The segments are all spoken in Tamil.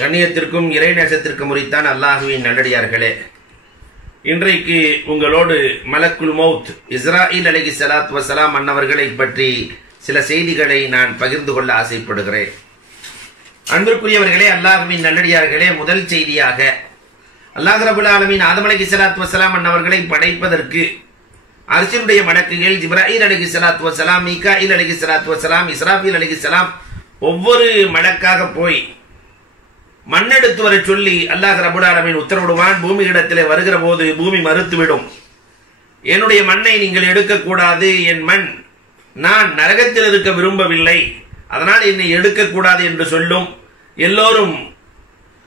கண்ணியத்திற்கும் இறைநேசத்திற்கும் உரித்தான் அல்லாஹுவின் நல்லடியார்களே, இன்றைக்கு உங்களோடு மலக்குல் மௌத் இஸ்ராயில் அலைஹிஸ்ஸலாத்து வஸ்ஸலாம் அன்னவர்களை பற்றி சில செய்திகளை நான் பகிர்ந்து கொள்ள ஆசைப்படுகிறேன். அன்பிற்குரியவர்களே, அல்லாஹுவின் நல்லடியார்களே, முதல் செய்தியாக அல்லாஹ் ரப்பல் ஆலமீன் ஆதம் அலைஹிஸ்ஸலாத்து வஸ்ஸலாம் அன்னவர்களை படைப்பதற்கு அர்ஷினுடைய மலக்குகள் ஜிப்ராயில் அலைஹிஸ்ஸலாத்து வஸ்ஸலாம், மீகாயில் அலைஹிஸ்ஸலாத்து வஸ்ஸலாம், இஸ்ராஃபீல் அலைஹிஸ்ஸலாம் ஒவ்வொரு மலக்காக போய் மண்ணெடுத்து வர சொல்லி அல்லாஹ் ரப்பல் ஆலமீன் உத்தரவிடுவான். பூமி இடத்திலே வருகிற போது பூமி மறுத்துவிடும். என்னுடைய மண்ணை நீங்கள் எடுக்கக்கூடாது, என் மண் நான் நரகத்தில் இருக்க விரும்பவில்லை, அதனால் என்னை எடுக்கக்கூடாது என்று சொல்லும். எல்லோரும்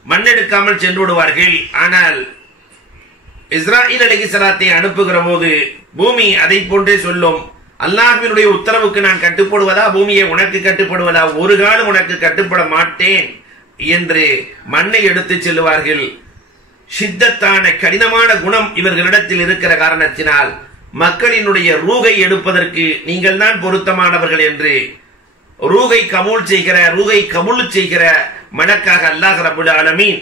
மண்ணெடுக்காமல் சென்று விடுவார்கள். ஆனால் இஸ்ராயில் அலைஹிஸ்ஸலாத்தை அனுப்புகிற போது பூமி அதை போன்றே சொல்லும், அல்லாஹ்வினுடைய உத்தரவுக்கு நான் கட்டுப்படுவதா, பூமியை உனக்கு கட்டுப்படுவதா, ஒரு காலம் உனக்கு கட்டுப்பட மாட்டேன் என்று மண்ணை எடுத்து செல்லுவார்கள். சித்தத்தான கடினமான குணம் இவர்களிடத்தில் இருக்கிற காரணத்தினால் மக்களினுடைய ரூகை எடுப்பதற்கு நீங்கள் தான் பொருத்தமானவர்கள் என்று ரூகை கபூல் செய்கிற மலக்காக அல்லாஹ் ரப்பல் ஆலமீன்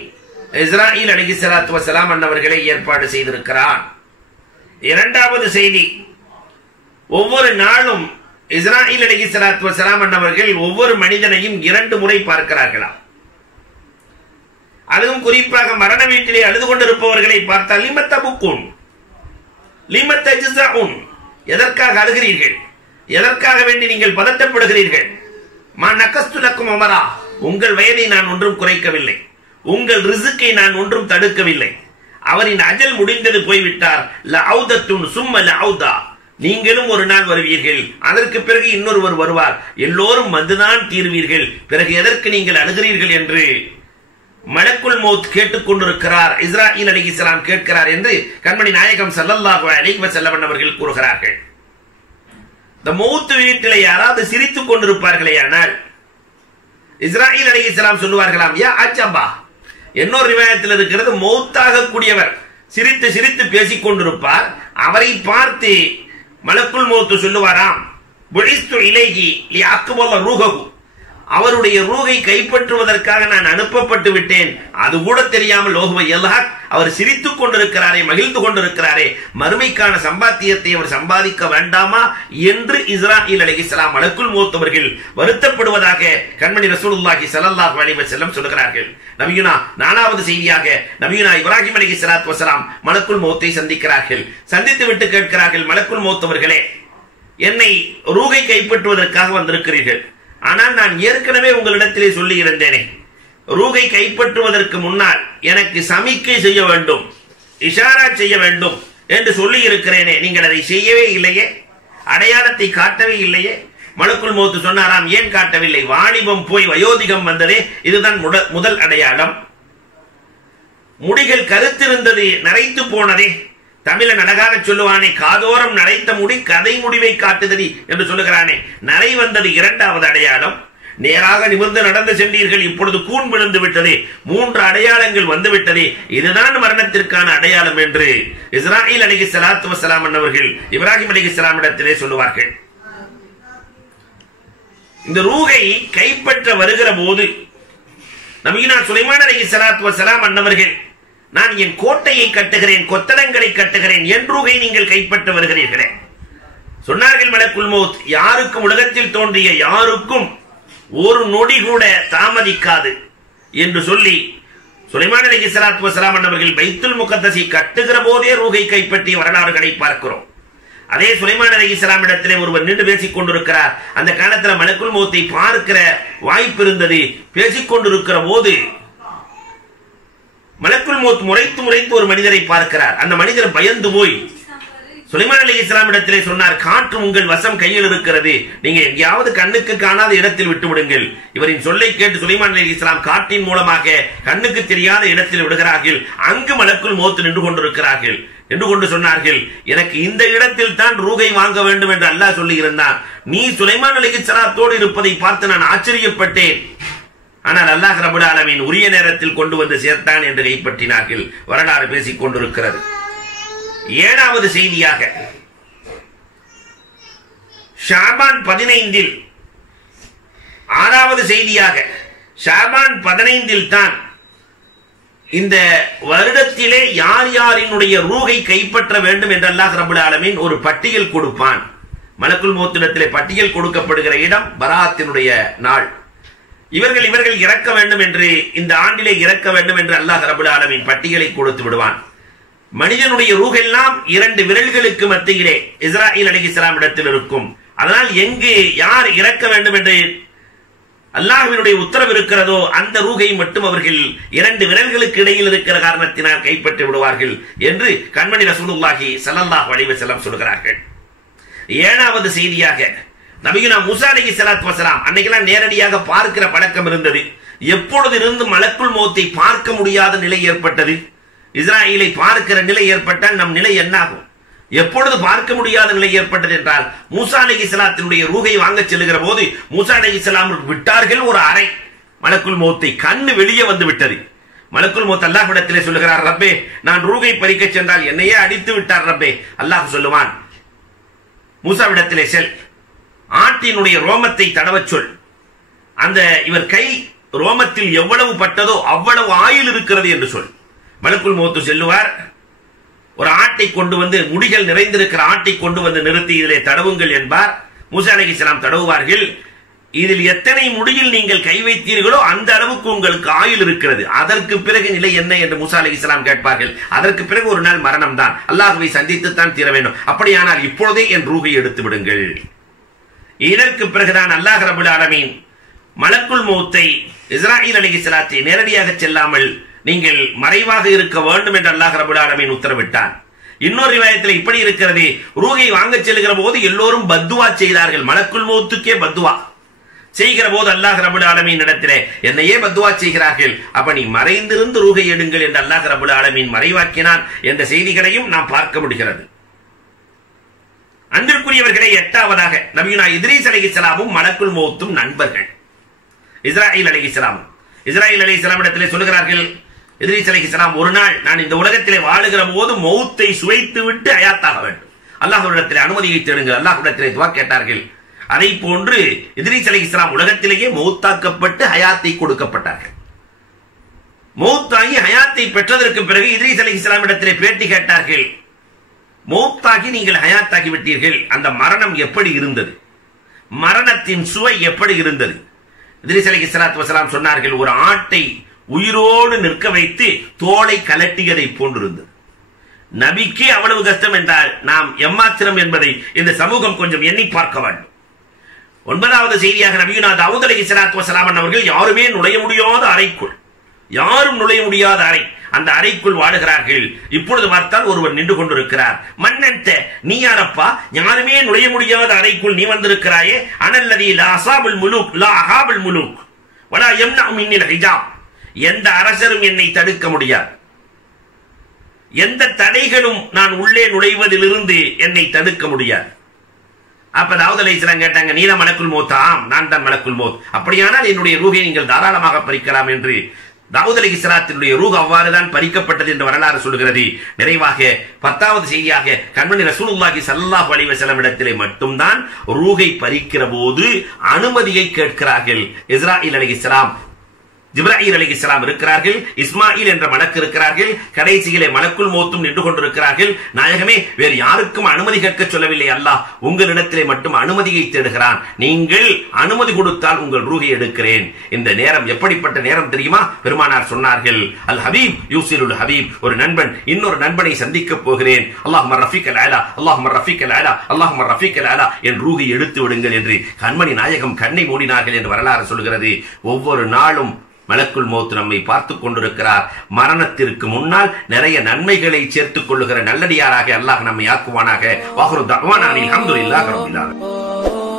இஸ்ராயில் அலைஹிஸ்ஸலாத்து வஸ்ஸலாம் அன்னவர்களை ஏற்பாடு செய்திருக்கிறான். இரண்டாவது செய்தி, ஒவ்வொரு நாளும் இஸ்ராயில் அலைஹிஸ்ஸலாத்து வஸ்ஸலாம் அன்னவர்கள் ஒவ்வொரு மனிதனையும் 2 முறை பார்க்கிறார்களாம். அதுவும் குறிப்பாக மரண வீட்டிலே அழுது கொண்டிருப்பவர்களை பார்த்தால் லிமத்தபுக்குன் லிமத்தஜ்ஸஉன், எதற்காக அழுகிறீர்கள், எதற்காக வேண்டி நீங்கள் பதட்டப்படுகிறீர்கள், மா நகஸ்து லக்கும் உமரா, உங்கள் வயதை நான் ஒன்றும் குறைக்கவில்லை, உங்கள் ரிஸ்கை நான் ஒன்றும் தடுக்கவில்லை, அவரின் அஜல் முடிந்தது போய்விட்டார், லஅவுதத்துன் சும்ம லஅவுதா, நீங்களும் ஒரு நாள் வருவீர்கள், அதற்கு பிறகு இன்னொருவர் வருவார், எல்லோரும் வந்துதான் தீர்வீர்கள், பிறகு எதற்கு நீங்கள் அழுகிறீர்கள் என்று மலக்குல் மௌத் கேட்டுக்கொண்டிருக்கிறார். இஸ்ராயில் அலைஹிஸ்ஸலாம் கேட்கிறார் என்று கண்மணி நாயகம் ஸல்லல்லாஹு அலைஹி வஸல்லம் அவர்கள் கூறுகிறார்கள். இந்த மௌத் வீட்டில் யாராவது சிரித்துக் கொண்டிருப்பார்களே ஆனால் இஸ்ராயில் அலைஹிஸ்ஸலாம் சொல்லுவார்களாம், யா அஜபா, இன்னொரு ரிவாயத்தில் இருக்கிறது, மௌத்தாக கூடியவர் சிரித்து சிரித்து பேசிக் கொண்டிருப்பார். அவரை பார்த்து மலக்குல் மௌத் சொல்லுவாராம், புஇஸ்து இலைஹி லிஅக்பல ரூஹஹு, அவருடைய ரூகை கைப்பற்றுவதற்காக நான் அனுப்பப்பட்டு விட்டேன், அது கூட தெரியாமல் லோகுவ யல்ஹக், அவர் சிரித்துக் கொண்டிருக்கிறாரே, மகிழ்ந்து கொண்டிருக்கிறாரே, மறுமைக்கான சம்பாத்தியத்தை அவர் சம்பாதிக்க வேண்டாமா என்று இஸ்ராயில் அலைஹிஸ்ஸலாம் மலக்குல் மௌத் அவர்கள் வருத்தப்படுவதாக கண்மணி ரசூலுல்லாஹி ஸல்லல்லாஹு அலைஹி வஸல்லம் சொல்கிறார்கள். நபியுனா 4வது செய்தியாக நபியுனா இப்ராஹிம் அலைஹிஸ்ஸலாத்து வஸலாம் மலக்குல் மௌத்தை சந்திக்கிறார்கள். சந்தித்து விட்டு கேட்கிறார்கள், மலக்குல் மௌத் அவர்களே, என்னை ரூகை கைப்பற்றுவதற்காக வந்திருக்கிறீர்கள், ஆனால் நான் ஏற்கனவே உங்களிடத்திலே சொல்லி இருந்தேனே, ரூகை கைப்பற்றுவதற்கு முன்னால் எனக்கு சமிக்கை செய்ய வேண்டும், இஷாரா செய்ய வேண்டும் என்று சொல்லி இருக்கிறேனே, நீங்கள் அதை செய்யவே இல்லையே, அடையாளத்தை காட்டவே இல்லையே. மலக்குல் மௌத் சொன்னாராம், ஏன் காட்டவில்லை, வாலிபம் போய் வயோதிகம் வந்ததே, இதுதான் முதல் அடையாளம். முடிகள் கருத்திருந்தது, நரைத்து போனதே, தமிழன் அழகாக சொல்லுவானே, காதோரம் நரைத்த முடி கதை முடிவை காட்டுதடி என்று சொல்லுகிறானே, நரை வந்தது 2வது அடையாளம். நேராக நிமிர்ந்து நடந்து சென்றீர்கள், இப்பொழுது கூன் விழுந்து விட்டதே, 3 அடையாளங்கள் வந்து விட்டதே, இதுதான் மரணத்திற்கான அடையாளம் என்று இஸ்ராயில் அலைஹிஸ்ஸலாத்து வஸ்ஸலாம் அன்னவர்கள் இப்ராஹிம் அலைஹிஸ்ஸலாம் இடத்திலே சொல்லுவார்கள். இந்த ரூகை கைப்பற்ற வருகிற போது நபியுனா சுலைமான் அலைஹிஸ்ஸலாத்து வஸ்ஸலாம் அன்னவர்கள், நான் என் கோட்டையை கட்டுகிறேன், கொத்தளங்களை கட்டுகிறேன், என் ரூகை நீங்கள் கைப்பற்ற வருகிறீர்களே சொன்னார்கள். மலக்குல் மௌத், யாருக்கும் உலகத்தில் தோன்றிய யாருக்கும் ஒரு நொடி கூட தாமதிக்காது என்று சொல்லி சுலைமான் அலைஹிஸ்ஸலாத்து வஸ்ஸலாம் அன்னவர்கள் பைத்துல் முகத்தஸை கட்டுகிற போதே ரூகை கைப்பற்றிய வரலாறுகளை பார்க்கிறோம். அதே சுலைமான் அலைஹிஸ்ஸலாம் இடத்திலே ஒருவர் நின்று பேசிக் கொண்டிருக்கிறார். அந்த காலத்தில் மலக்குல் மௌத்தை பார்க்கிற வாய்ப்பு இருந்தது. பேசிக் கொண்டிருக்கிற போது மலக்குல் மௌத் முறைத்து ஒரு மனிதரை பார்க்கிறார். அந்த மனிதர் பயந்து போய் சுலைமான் அலைஹிஸ்ஸலாம் இடத்திலே சொன்னார், காற்று உங்கள் வசம் கையில் இருக்கிறது, நீங்க எங்கேயாவது கண்ணுக்கு காணாத இடத்தில் விட்டு விடுங்கள். இவரின் சொல்லை கேட்டு சுலைமான் அலைஹிஸ்ஸலாம் காற்றின் மூலமாக கண்ணுக்கு தெரியாத இடத்தில் விடுகிறார்கள். அங்கு மலக்குல் மௌத் நின்று கொண்டிருக்கிறார்கள். என்று கொண்டு சொன்னார்கள், எனக்கு இந்த இடத்தில் தான் ரூகை வாங்க வேண்டும் என்று அல்லாஹ் சொல்லி இருந்தான், நீ சுலைமான் அலைஹிஸ்ஸலாத்தோடு இருப்பதை பார்த்து நான் ஆச்சரியப்பட்டேன், ஆனால் அல்லாஹ் ரப்பல் ஆலமீன் உரிய நேரத்தில் கொண்டு வந்து சேர்த்தான் என்று கைப்பற்றினார்கள். வரலாறு பேசிக் கொண்டிருக்கிறது. 7வது செய்தியாக ஷாபான் 15 6வது செய்தியாக ஷாபான் 15 தான் இந்த வருடத்திலே யார் யாரினுடைய ரூகை கைப்பற்ற வேண்டும் என்று அல்லாஹ் ரப்பல் ஆலமீன் ஒரு பட்டியல் கொடுப்பான். மலக்குல் மௌத்திடத்திலே பட்டியல் கொடுக்கப்படுகிற இடம் பராத்தினுடைய நாள். இவர்கள் இறக்க வேண்டும் என்று, இந்த ஆண்டிலே இறக்க வேண்டும் என்று அல்லாஹ் ரப்பல் ஆலமீன் பட்டியலை கொடுத்து விடுவான். மனிதனுடைய ரூஹெல்லாம் 2 விரல்களுக்கு மத்தியிலே இஸ்ராயில் அலைஹிஸ்ஸலாம் இடத்தில் இருக்கும். அதனால் எங்கு யார் இறக்க வேண்டும் என்று அல்லாஹ்வினுடைய உத்தரவு இருக்கிறதோ அந்த ரூகை மட்டும் அவர்கள் 2 விரல்களுக்கு இடையில் இருக்கிற காரணத்தினால் கைப்பற்றி விடுவார்கள் என்று கண்மணி ரசூலுல்லாஹி ஸல்லல்லாஹு அலைஹி வஸல்லம் சொல்கிறார்கள். 7வது செய்தியாக நபியுனா மூசா அலைஹிஸ்ஸலாத்து வஸலாம் அன்னைக்கெல்லாம் நேரடியாக பார்க்கிற பழக்கம் இருந்தது. எப்பொழுது இருந்து மலக்குல் மௌத்தை பார்க்க முடியாத நிலை ஏற்பட்டது, இஸ்ராயீலை பார்க்கிற நிலை ஏற்பட்டால் நம் நிலை என்னாகும்? எப்பொழுது பார்க்க முடியாத நிலை ஏற்பட்டது என்றால், மூசா அலைஹிஸ்ஸலாத்தினுடைய ரூகை வாங்க செல்லுகிற போது மூசா அலைஹிஸ்ஸலாம் விட்டார்கள் ஒரு அறை மலக்குல் மௌத்தை. கண்ணு வெளியே வந்து விட்டது. மலக்குல் மௌத் அல்லாஹ்விடத்திலே சொல்லுகிறார், ரப்பே நான் ரூகை பறிக்க சென்றால் என்னையே அடித்து விட்டார் ரப்பே. அல்லாஹ் சொல்லுவான், மூசாவிடத்திலே செல், ஆட்டினுடைய ரோமத்தை தடவச் சொல். அந்த இவர் கை ரோமத்தில் எவ்வளவு பட்டதோ அவ்வளவு ஆயில் இருக்கிறது என்று சொல். மலக்குல் மௌத் செல்லுவார். ஒரு ஆட்டை கொண்டு வந்து, முடிகள் நிறைந்திருக்கிற ஆட்டை கொண்டு வந்து நிறுத்தி இதிலே தடவுங்கள் என்பார். மூசா அலைஹிஸ்ஸலாம் தடவுவார்கள். இதில் எத்தனை முடியில் நீங்கள் கை வைத்தீர்களோ அந்த அளவுக்கு உங்களுக்கு ஆயுள் இருக்கிறது. அதற்கு பிறகு நிலை என்ன என்று மூசா அலைஹிஸ்ஸலாம் கேட்பார்கள். அதற்கு பிறகு ஒரு நாள் மரணம் தான், அல்லாஹ்வை சந்தித்துத்தான் தீர வேண்டும். அப்படியானால் இப்பொழுதே என் ரூகை எடுத்து விடுங்கள். இதற்கு பிறகுதான் அல்லாஹ் ரப்பல் ஆலமீன் மலக்குல் மௌத்தை இஸ்ராயில் அலைஹிஸ்ஸலாத்தை நேரடியாக செல்லாமல் நீங்கள் மறைவாக இருக்க வேண்டும் என்று அல்லாஹ் ரப்பல் ஆலமீன் உத்தரவிட்டான். இன்னொரு ரிவாயத்தில் இப்படி இருக்கிறது, ரூகை வாங்க செல்கிற போது எல்லோரும் பத்துவா செய்தார்கள். மலக்குல் மௌத்துக்கே பத்துவா செய்கிற போது அல்லாஹ் ரப்பல் ஆலமீன் இடத்திலே என்னையே பத்துவா செய்கிறார்கள், அப்ப நீ மறைந்திருந்து ரூகை எடுங்கள் என்று அல்லாஹ் ரப்பல் ஆலமீன் மறைவாக்கினான் என்ற செய்திகளையும் நாம் பார்க்க முடிகிறது. அன்பிற்குரியவர்களே, 8வதாக நபியுனா இத்ரீஸ் அலைஹிஸ்ஸலாமும் மலக்குல் மௌத்தும் நண்பர்கள். இஸ்ராயில் அலைஹிஸ்ஸலாம் இடத்திலே சொல்லுகிறார்கள், இத்ரீஸ் அலைஹிஸ்ஸலாம் ஒரு நாள் நான் இந்த உலகத்திலே வாழுகிற போது மௌத்தை சுவைத்து விட்டு ஹயாத்தாக வேண்டும், அல்லாஹ்விடத்திலே அனுமதியை தேடுங்கள், அல்லாஹ்விடத்திலே துஆ கேட்டார்கள். அதை போன்று இத்ரீஸ் அலைஹிஸ்ஸலாம் உலகத்திலேயே மௌத்தாக்கப்பட்டு ஹயாத்தை கொடுக்கப்பட்டார்கள். மௌத்தாகி ஹயாத்தை பெற்றதற்கு பிறகு இத்ரீஸ் அலைஹிஸ்ஸலாம் இடத்திலே பேட்டி கேட்டார்கள், மௌத்தாகி நீங்கள் ஹயாத்தாகி விட்டீர்கள், அந்த மரணம் எப்படி இருந்தது, மரணத்தின் சுவை எப்படி இருந்தது? இத்ரீஸ் அலைஹிஸ்ஸலாத்து வஸலாம் சொன்னார்கள், ஒரு ஆட்டை உயிரோடு நிற்க வைத்து தோலை கலட்டியதை போன்றிருந்தது. நபிக்கு அவ்வளவு கஷ்டம் என்றால் நாம் எம்மாத்திரம் என்பதை இந்த சமூகம் கொஞ்சம் எண்ணி பார்க்க வேண்டும். 9வது செய்தியாக நபியுனா தாவூத் அலைஹிஸ்ஸலாத்து வஸலாம் அவர்கள் யாருமே நுழைய முடியாத அறைக்குள், யாரும் நுழைய முடியாத அறை, அந்த அறைக்குள் வாடுகிறார்கள். இப்பொழுது பார்த்தால் ஒருவர் நின்று கொண்டிருக்கிறார். மன்னன்ட, நீ யாரப்பா, யாருமே நுழைய முடியாத அறைக்குள் நீ வந்திருக்கிறாயே? அனல்லதி லா அஸாபுல் முலூக் லா அஹாபுல் முலூக் வலா யம்னஉ மின்னல் ஹிஜாப், எந்த அரசரும் என்னை தடுக்க முடியாது, எந்த தடைகளும் நான் உள்ளே நுழைவதிலிருந்து என்னை தடுக்க முடியாது. அப்ப தாவூத் அலைஹிஸ்ஸலாம் கேட்டாங்க, நீதான் மலக்குல் மௌத்? ஆம், நான் தான் மலக்குல் மௌத். அப்படியானால் என்னுடைய ரூஹை நீங்கள் தாராளமாக பறிக்கலாம் என்று தாவூத் அலைஹிஸ்ஸலாத்தினுடைய ரூஹ் அவ்வாறுதான் பறிக்கப்பட்டது என்று வரலாறு சொல்கிறது. நிறைவாக 10வது செய்தியாக கண்மணி ரசூலுல்லாஹி ஸல்லல்லாஹு அலைஹி வஸல்லம் இடத்திலே மட்டும்தான் ரூஹை பறிக்கிற போது அனுமதியை கேட்கிறார்கள். இஸ்ராயில் அலைஹிஸ்ஸலாம், ஜிப்ராயில் அலைஹிஸ்ஸலாம் இருக்கிறார்கள், இஸ்மாயில் என்ற மலக்கு இருக்கிறார்கள், கடைசியிலே மலக்குல் மௌத்தும் நின்று கொண்டிருக்கிறார்கள். நாயகமே, வேறு யாருக்கும் அனுமதி கேட்க சொல்லவில்லை அல்லாஹ், உங்களிடத்திலே மட்டும் அனுமதியை தேடுகிறான். நீங்கள் அனுமதி கொடுத்தால் உங்கள் ரூஹை எடுக்கிறேன். இந்த நேரம் எப்படிப்பட்ட நேரம் தெரியுமா? பெருமானார் சொன்னார்கள், அல் ஹபீப் யூசிலுல் ஹபீப், ஒரு நண்பன் இன்னொரு நண்பனை சந்திக்க போகிறேன், அல்லாஹும்ம ரஃபீக்கல் அலா அல்லாஹும்ம ரஃபீக்கல் அலா அல்லாஹும்ம ரஃபீக்கல் அலா, என் ரூஹை எடுத்து விடுங்கள் என்று கண்மணி நாயகம் கண்ணை மூடினார்கள் என்று வரலாறு சொல்கிறது. ஒவ்வொரு நாளும் மலக்குல் மௌத் நம்மை பார்த்துக் கொண்டிருக்கிறார். மரணத்திற்கு முன்னால் நிறைய நன்மைகளை சேர்த்துக் கொள்ளுகிற நல்லடியாராக அல்லாஹ் நம்மை ஆக்குவானாக. வாஹிரு தஅவானா அல்ஹம்துலில்லாஹி ரப்பில் ஆலமீன்.